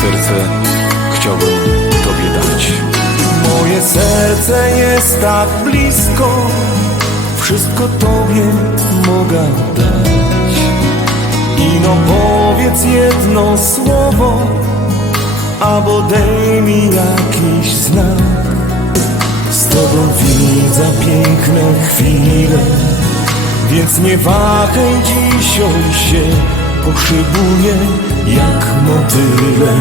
serce chciałbym Tobie dać. Moje serce jest tak blisko, wszystko Tobie mogę dać. Ino powiedz jedno słowo, albo daj mi jakiś znak. Z Tobą widzę piękne chwile, więc nie wahaj, dzisiaj się poszybuję jak motyle.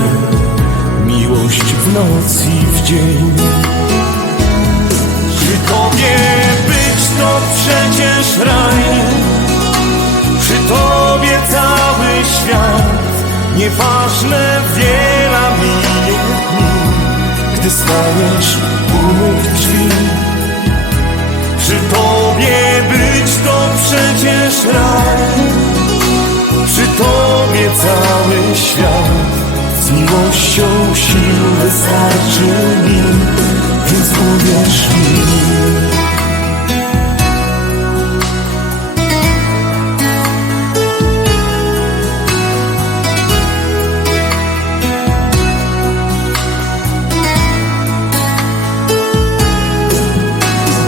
Miłość w noc i w dzień. Przy Tobie być to przecież raj, przy Tobie cały świat. Nieważne wiele minie dni, gdy staniesz u mych drzwi. Przy Tobie być to przecież raj, przy Tobie cały świat. Z miłością sił wystarczy mi, więc uwierz mi.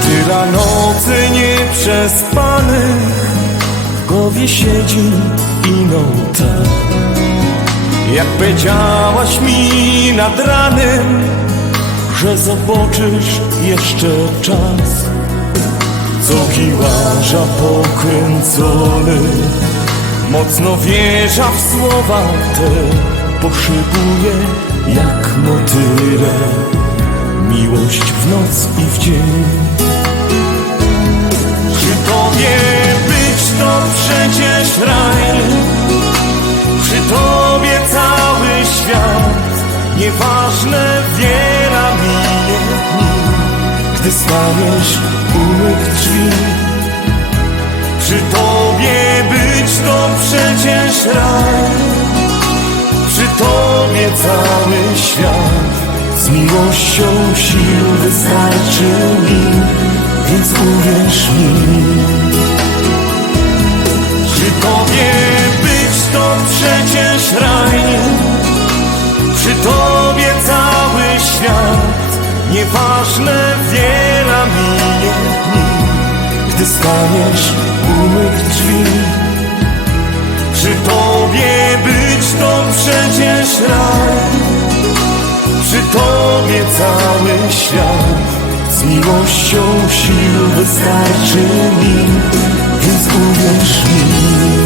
Tyle nocy nieprzespanych w głowie siedzi ino tak. Jak powiedziałaś mi nad ranem, że zobaczysz jeszcze czas. Co kilarza pokręcony, mocno wierza w słowa te. Poszybuje jak motyle, miłość w noc i w dzień. Przy Tobie być to przecież raj, przy Tobie cały świat. Nieważne wiele minie dni, gdy staniesz u mych drzwi. Przy Tobie być to przecież raj, przy Tobie cały świat. Z miłością sił wystarczy mi, więc uwierz mi. Przy Tobie być to przecież raj, przy Tobie cały świat. Nieważne wiele minie dni, gdy staniesz u mych drzwi. Przy Tobie być to przecież raj, przy Tobie cały świat. Z miłością sił wystarczy mi, więc uwierz mi.